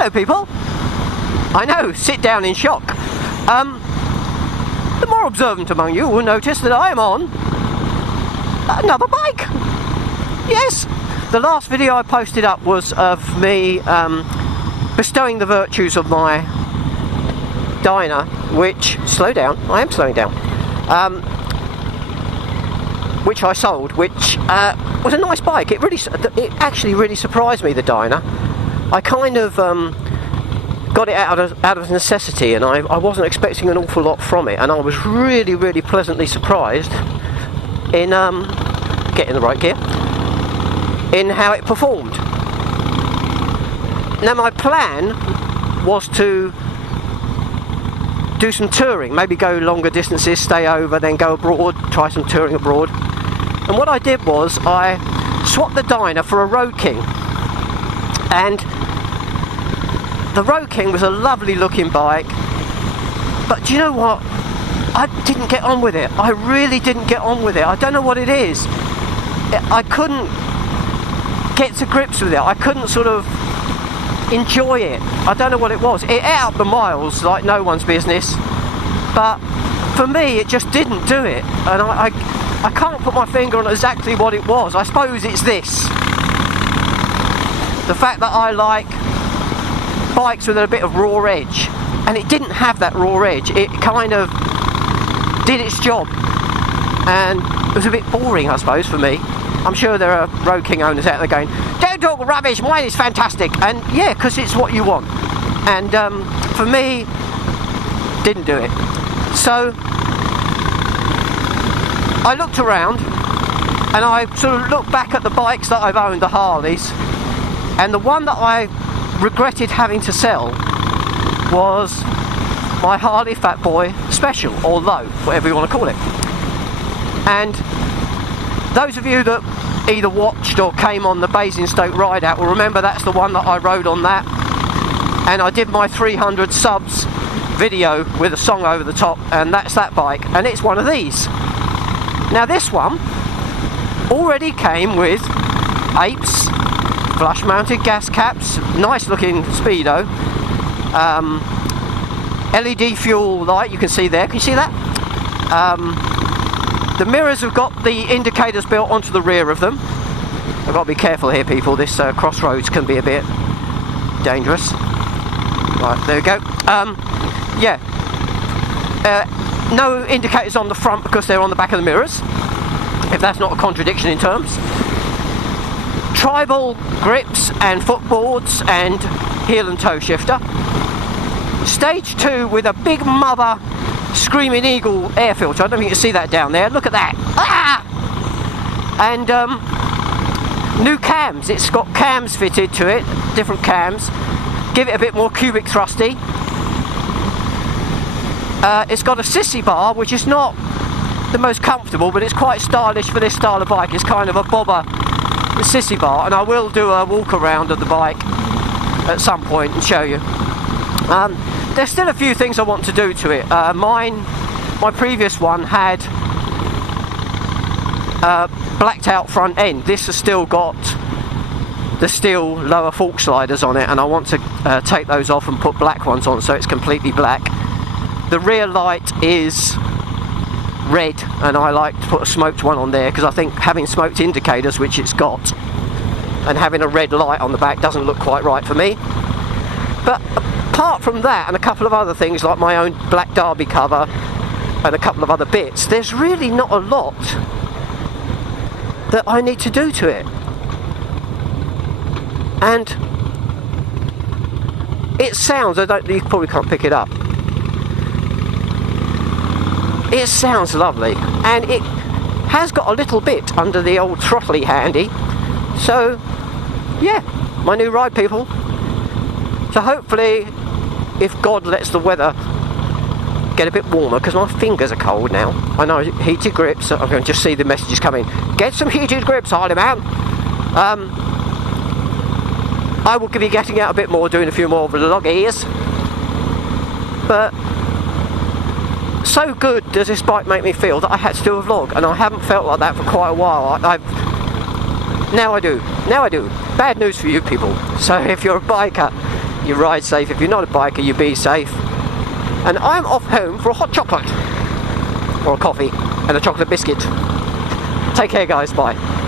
Hello people. I know, sit down in shock. The more observant among you will notice that I am on another bike. Yes, the last video I posted up was of me bestowing the virtues of my Dyna, which, slow down, I am slowing down, which I sold, which was a nice bike. It actually really surprised me, the Dyna. I kind of got it out of necessity, and I wasn't expecting an awful lot from it, and I was really pleasantly surprised in getting the right gear, in how it performed. Now my plan was to do some touring, maybe go longer distances, stay over, then go abroad, try some touring abroad. And what I did was I swapped the Dyna for a Road King, and the Road King was a lovely looking bike, but do you know what? I didn't get on with it. I really didn't get on with it. I don't know what it is. I couldn't get to grips with it. I couldn't sort of enjoy it. I don't know what it was. It ate up the miles like no one's business, but for me it just didn't do it, and I can't put my finger on exactly what it was. I suppose it's this. The fact that I like bikes with a bit of raw edge, and it didn't have that raw edge. It kind of did its job, and it was a bit boring, I suppose, for me. I'm sure there are Road King owners out there going, don't talk rubbish, mine is fantastic. And yeah, because it's what you want. And for me, didn't do it. So I looked around, and I sort of looked back at the bikes that I've owned, the Harleys, and the one that I regretted having to sell was my Harley Fatboy Special, or Low, whatever you want to call it. And those of you that either watched or came on the Basingstoke ride out will remember that's the one that I rode on that, and I did my 300 subs video with a song over the top, and that's that bike, and it's one of these. Now this one already came with apes, flush mounted gas caps, nice looking speedo, LED fuel light, you can see there, can you see that? The mirrors have got the indicators built onto the rear of them. I've got to be careful here people, this crossroads can be a bit dangerous. Right, there we go. Yeah, no indicators on the front because they're on the back of the mirrors, if that's not a contradiction in terms. Tribal grips and footboards and heel and toe shifter. Stage 2 with a big mother Screaming Eagle air filter. I don't think you can see that down there. Look at that. Ah! And new cams. It's got cams fitted to it, different cams. Give it a bit more cubic thrusty. It's got a sissy bar, which is not the most comfortable, but it's quite stylish for this style of bike. It's kind of a bobber sissy bar, and I will do a walk around of the bike at some point and show you. There's still a few things I want to do to it. My previous one had blacked out front end. This has still got the steel lower fork sliders on it, and I want to take those off and put black ones on so it's completely black. The rear light is red, and I like to put a smoked one on there because I think having smoked indicators, which it's got, and having a red light on the back doesn't look quite right for me. But apart from that and a couple of other things like my own black derby cover and a couple of other bits, there's really not a lot that I need to do to it. And it sounds, you probably can't pick it up, it sounds lovely, and it has got a little bit under the old throttley handy. So yeah, my new ride people. So hopefully, if God lets the weather get a bit warmer, because my fingers are cold now. I know, heated grips, I can just see the messages coming. Get some heated grips, Harley man. I will be getting out a bit more, doing a few more vloggies. But so good does this bike make me feel that I had to do a vlog, and I haven't felt like that for quite a while. Now I do. Bad news for you people. So if you're a biker you ride safe. If you're not a biker, you be safe. And I'm off home for a hot chocolate. Or a coffee and a chocolate biscuit. Take care, guys. Bye.